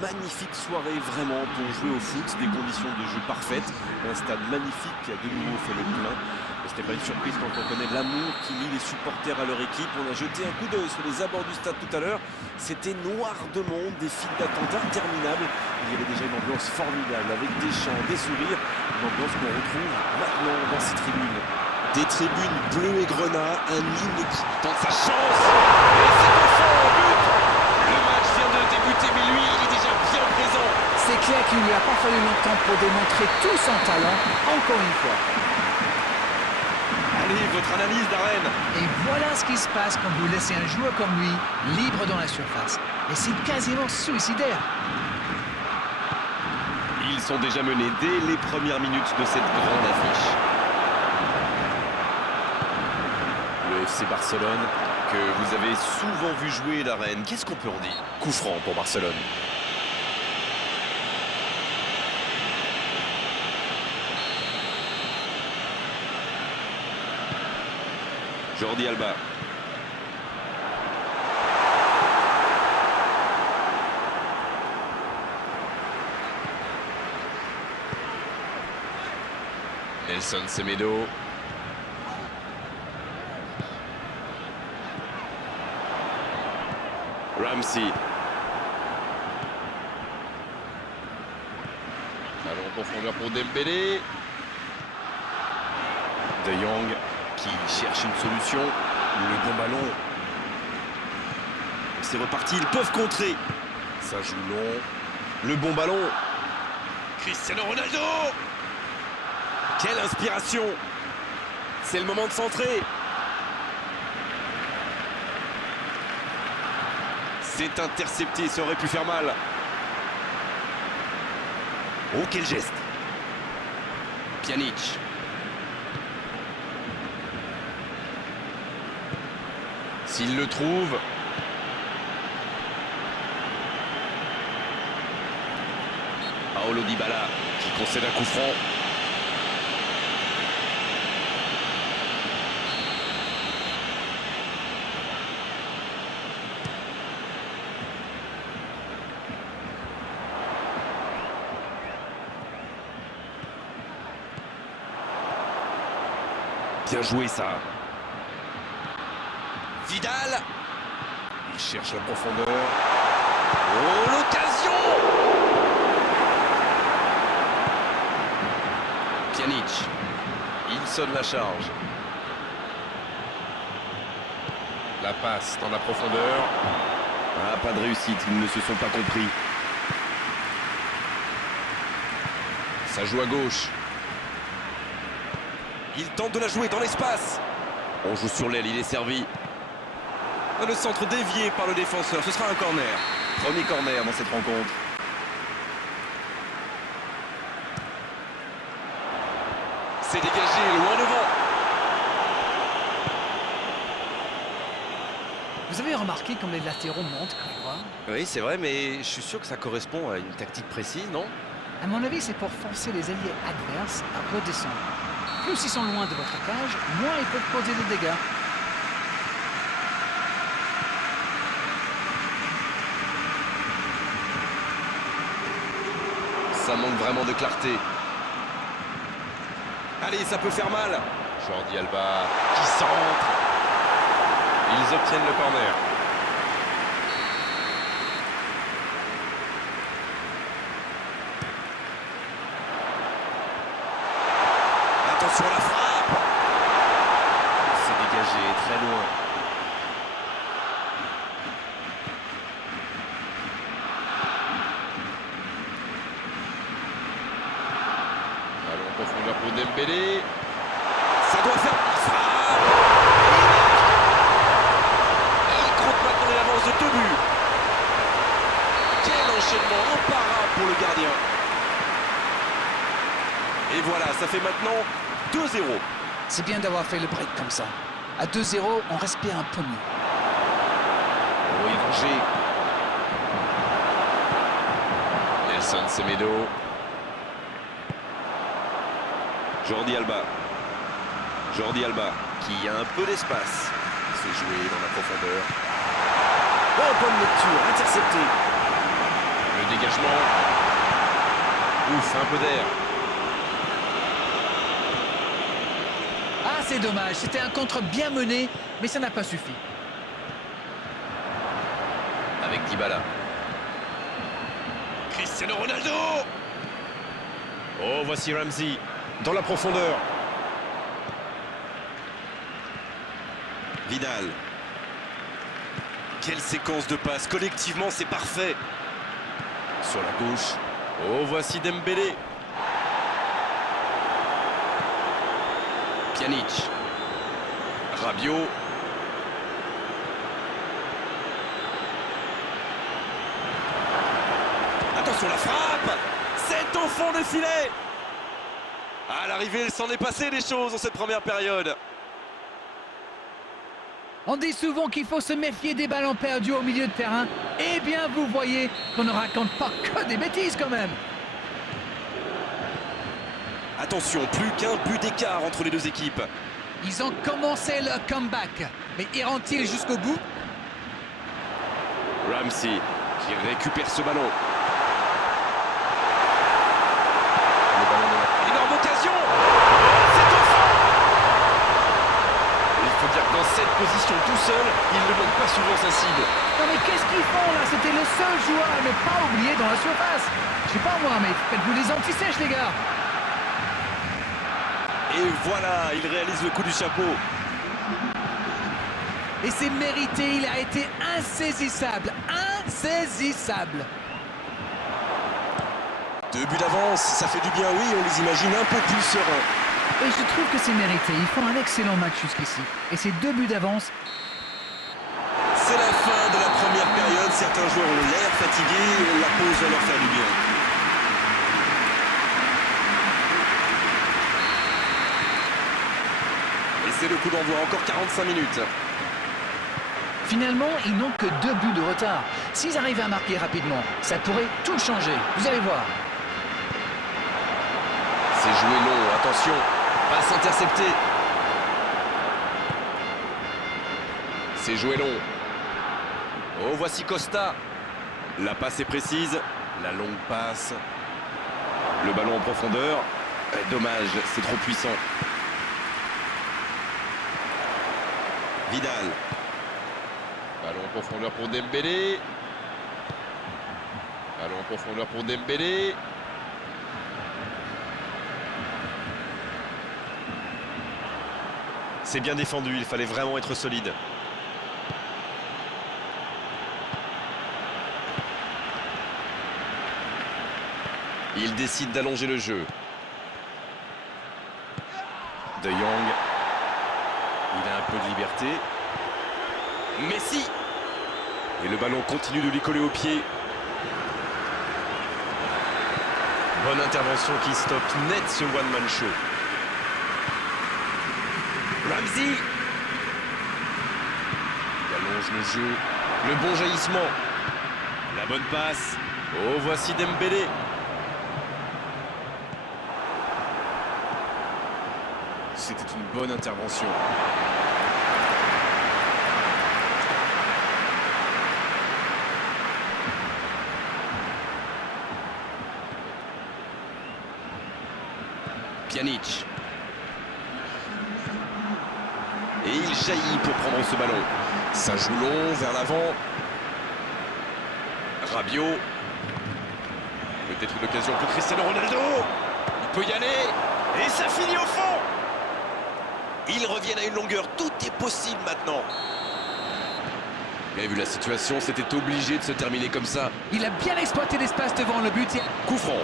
Magnifique soirée vraiment pour jouer au foot, des conditions de jeu parfaites, un stade magnifique qui a de nouveau fait le plein. Ce n'était pas une surprise quand on connaît l'amour qui lie les supporters à leur équipe. On a jeté un coup d'œil sur les abords du stade tout à l'heure. C'était noir de monde, des files d'attente interminables. Il y avait déjà une ambiance formidable avec des chants, des sourires, une ambiance qu'on retrouve maintenant dans ces tribunes. Des tribunes bleues et grenat, un hymne qui tente sa chance. Et c'est au fond, au but. Le match vient de débuter, mais lui, il est déjà bien présent. C'est clair qu'il ne lui a pas fallu longtemps pour démontrer tout son talent, encore une fois. Allez, votre analyse, Darren. Et voilà ce qui se passe quand vous laissez un joueur comme lui libre dans la surface. Et c'est quasiment suicidaire. Ils sont déjà menés dès les premières minutes de cette grande affiche. Le FC Barcelone, que vous avez souvent vu jouer, Darren, qu'est-ce qu'on peut en dire? Coup franc pour Barcelone. Jordi Alba. Nelson Semedo. Ramsey. Ballon en profondeur pour Dembélé. De Jong qui cherche une solution. Le bon ballon. C'est reparti, ils peuvent contrer. Ça joue long. Le bon ballon. Cristiano Ronaldo. Quelle inspiration. C'est le moment de centrer. C'est intercepté, ça aurait pu faire mal. Oh, quel geste. Pjanic. S'il le trouve. Paulo Dybala qui concède un coup franc. Bien joué ça. Vidal. Il cherche la profondeur. Oh, l'occasion. Pjanic. Il sonne la charge. La passe dans la profondeur. Ah, pas de réussite, ils ne se sont pas compris. Ça joue à gauche. Il tente de la jouer dans l'espace. On joue sur l'aile, il est servi. Le centre dévié par le défenseur, ce sera un corner. Premier corner dans cette rencontre. C'est dégagé, loin devant. Vous avez remarqué comme les latéraux montent, Grégoire? Oui, c'est vrai, mais je suis sûr que ça correspond à une tactique précise, non? À mon avis, c'est pour forcer les alliés adverses à redescendre. Plus ils sont loin de votre cage, moins ils peuvent causer de dégâts. Ça manque vraiment de clarté. Allez, ça peut faire mal. Jordi Alba qui centre. Ils obtiennent le corner. Attention à la frappe. C'est dégagé très loin. Ballon en profondeur pour Dembélé. Ça doit faire frappe. Et il compte maintenant l'avance de 2 buts. Quel enchaînement imparable pour le gardien. Et voilà, ça fait maintenant 2-0. C'est bien d'avoir fait le break comme ça. À 2-0, on respire un peu mieux. Oh, danger. Nelson Semedo. Jordi Alba. Jordi Alba qui a un peu d'espace. C'est joué dans la profondeur. Oh, bonne lecture, intercepté. Le dégagement. Ouf, un peu d'air. Ah, c'est dommage. C'était un contre bien mené, mais ça n'a pas suffi. Avec Dybala. Cristiano Ronaldo. Oh, voici Ramsey dans la profondeur. Vidal. Quelle séquence de passes. Collectivement, c'est parfait. Sur la gauche. Oh, voici Dembélé. Pjanic. Rabiot. Attention, la frappe. C'est au fond des filets. À l'arrivée, il s'en est passé des choses dans cette première période. On dit souvent qu'il faut se méfier des ballons perdus au milieu de terrain. Eh bien, vous voyez qu'on ne raconte pas que des bêtises quand même. Attention, plus qu'un but d'écart entre les deux équipes. Ils ont commencé leur comeback, mais iront-ils jusqu'au bout? Ramsey qui récupère ce ballon. Énorme occasion. C'est au fond. Il faut dire que dans cette position tout seul, il ne manque pas souvent sa cible. Non mais qu'est-ce qu'ils font là? C'était le seul joueur à ne pas oublier dans la surface. Je sais pas moi, mais faites-vous des anti-sèches les gars. Et voilà, il réalise le coup du chapeau. Et c'est mérité, il a été insaisissable. Insaisissable. 2 buts d'avance, ça fait du bien, oui, on les imagine un peu plus sereins. Et je trouve que c'est mérité. Ils font un excellent match jusqu'ici. Et ces 2 buts d'avance. C'est la fin de la première période, certains joueurs ont l'air fatigués, la pause va leur faire du bien. Et c'est le coup d'envoi, encore 45 minutes. Finalement, ils n'ont que 2 buts de retard. S'ils arrivaient à marquer rapidement, ça pourrait tout changer. Vous allez voir. C'est joué long, attention, passe interceptée. C'est joué long. Oh, voici Costa. La passe est précise, la longue passe. Le ballon en profondeur. Dommage, c'est trop puissant. Vidal. Ballon en profondeur pour Dembélé. Ballon en profondeur pour Dembélé. C'est bien défendu, il fallait vraiment être solide. Il décide d'allonger le jeu. De Jong. Il a un peu de liberté. Messi. Et le ballon continue de lui coller au pied. Bonne intervention qui stoppe net ce one-man show. Ramsey. Il allonge le jeu. Le bon jaillissement. La bonne passe. Oh, voici Dembélé. C'était une bonne intervention. Pjanic. Et il jaillit pour prendre ce ballon. Ça joue long vers l'avant. Rabiot. Peut-être une occasion pour Cristiano Ronaldo. Il peut y aller. Et ça finit au fond. Ils reviennent à une longueur. Tout est possible maintenant. Vous avez vu la situation, c'était obligé de se terminer comme ça. Il a bien exploité l'espace devant le but. Coup franc.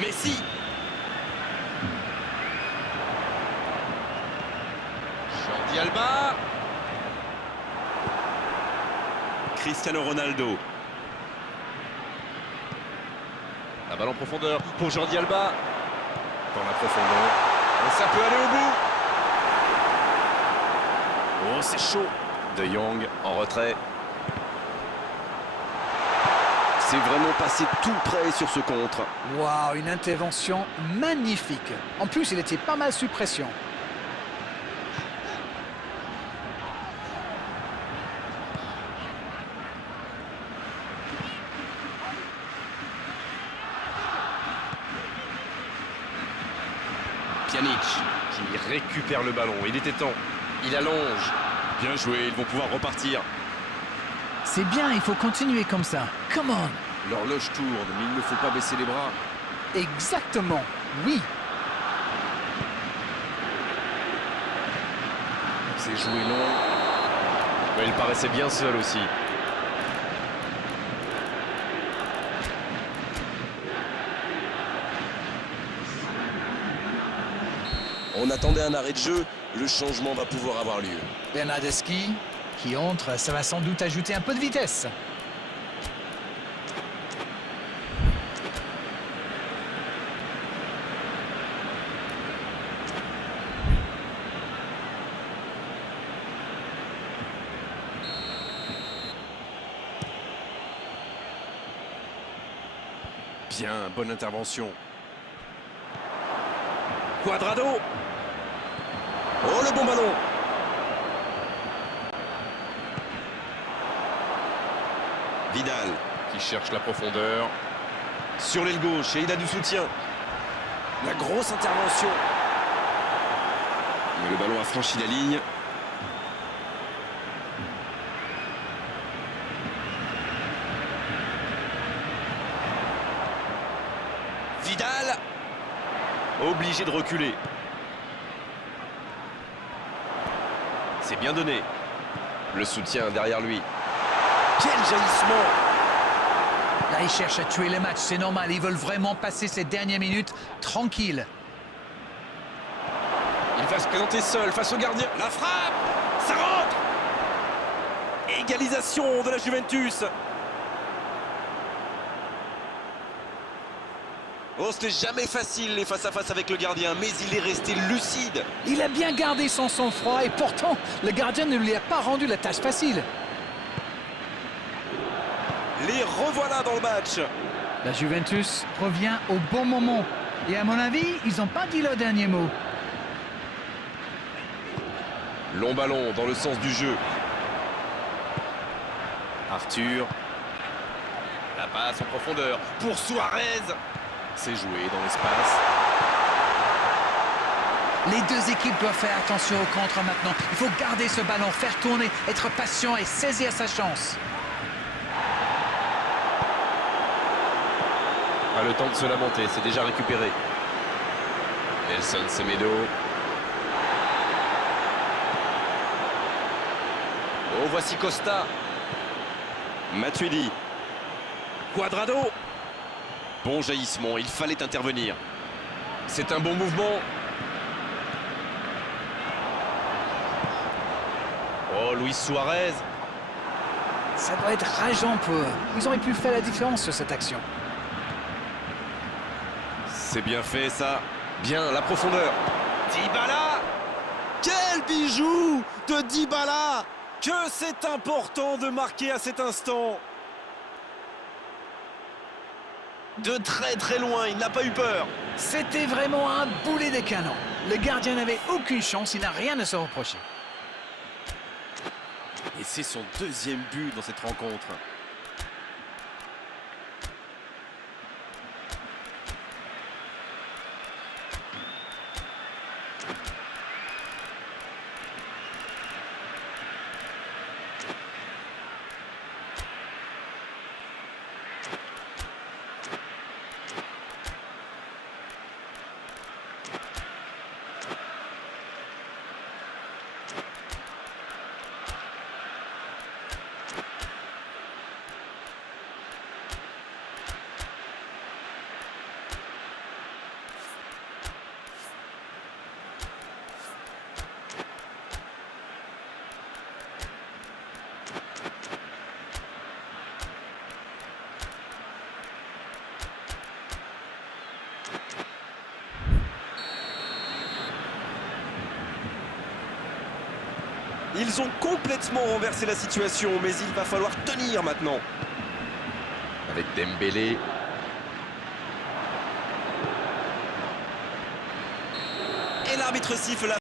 Messi. Jordi Alba. Cristiano Ronaldo. La balle en profondeur pour Jordi Alba. Dans la profondeur. Et ça peut aller au bout. Oh, c'est chaud. De Jong en retrait. C'est vraiment passé tout près sur ce contre. Waouh, une intervention magnifique. En plus, il était pas mal sous pression. Pjanic qui récupère le ballon. Il était temps. Il allonge. Bien joué, ils vont pouvoir repartir. C'est bien, il faut continuer comme ça. Come on. L'horloge tourne, mais il ne faut pas baisser les bras. Exactement, oui. C'est joué long. Mais il paraissait bien seul aussi. On attendait un arrêt de jeu. Le changement va pouvoir avoir lieu. Bernardeschi qui entre, ça va sans doute ajouter un peu de vitesse. Bien, bonne intervention. Cuadrado. Oh, le bon ballon. Vidal qui cherche la profondeur. Sur l'aile gauche et il a du soutien. La grosse intervention. Mais le ballon a franchi la ligne. Vidal. Obligé de reculer. C'est bien donné. Le soutien derrière lui. Quel jaillissement! Là, ils cherchent à tuer le match, c'est normal. Ils veulent vraiment passer ces dernières minutes tranquilles. Il va se présenter seul face au gardien. La frappe! Ça rentre! Égalisation de la Juventus. Oh, ce n'est jamais facile les face-à-face avec le gardien, mais il est resté lucide. Il a bien gardé son sang-froid et pourtant, le gardien ne lui a pas rendu la tâche facile. Les revoilà dans le match. La Juventus revient au bon moment. Et à mon avis, ils n'ont pas dit le dernier mot. Long ballon dans le sens du jeu. Arthur. La passe en profondeur pour Suarez. C'est joué dans l'espace. Les deux équipes doivent faire attention au contre maintenant. Il faut garder ce ballon, faire tourner, être patient et saisir sa chance. Pas le temps de se lamenter, c'est déjà récupéré. Nelson Semedo. Oh, voici Costa. Matuidi. Cuadrado. Bon jaillissement, il fallait intervenir. C'est un bon mouvement. Oh, Luis Suarez. Ça doit être rageant pour eux. Ils auraient pu faire la différence sur cette action. C'est bien fait ça. Bien, la profondeur. Dybala. Quel bijou de Dybala. Que c'est important de marquer à cet instant. De très très loin, il n'a pas eu peur. C'était vraiment un boulet de canon. Le gardien n'avait aucune chance, il n'a rien à se reprocher. Et c'est son deuxième but dans cette rencontre. Ils ont complètement renversé la situation, mais il va falloir tenir maintenant. avec Dembélé. Et l'arbitre siffle la